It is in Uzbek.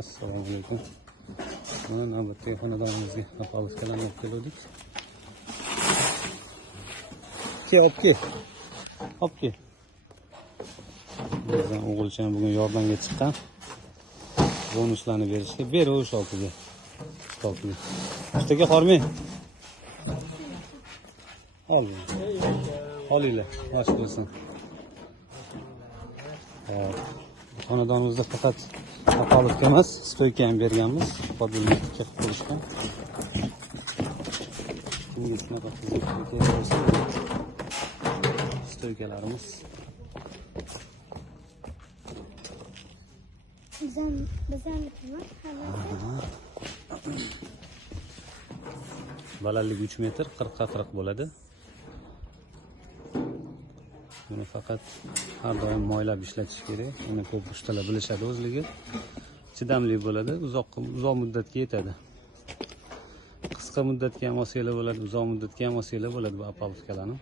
Assalomu alaykum. Mana navbatdagi xonadonimizga apolovkalarni olib keldik. Olib ke. Bizdan o'g'ilcham bugun yordamga chiqqan. Bonuslarni berishga ber o'sh oltiga. Ustaga hormang. Olinglar, yaxshi bo'lsin. Xonadonimizda faqat apolovka emas, stoyka ham berganmiz. Podilnikka qilib qo'yishgan. Bunga shunaqa stoykalarimiz. Bizamnikimi? Balandligi 3 metr, 40 ga 40 bo'ladi. Buni faqat har doim moylab ishlatish kerak. Uni ko'p ustalar bilishadi o'zligi. Chidamli bo'ladi, uzoq muddatga yetadi. Qisqa muddatga ham olsanglar bo'ladi, uzoq muddatga ham olsanglar bo'ladi bu apolovkalarni.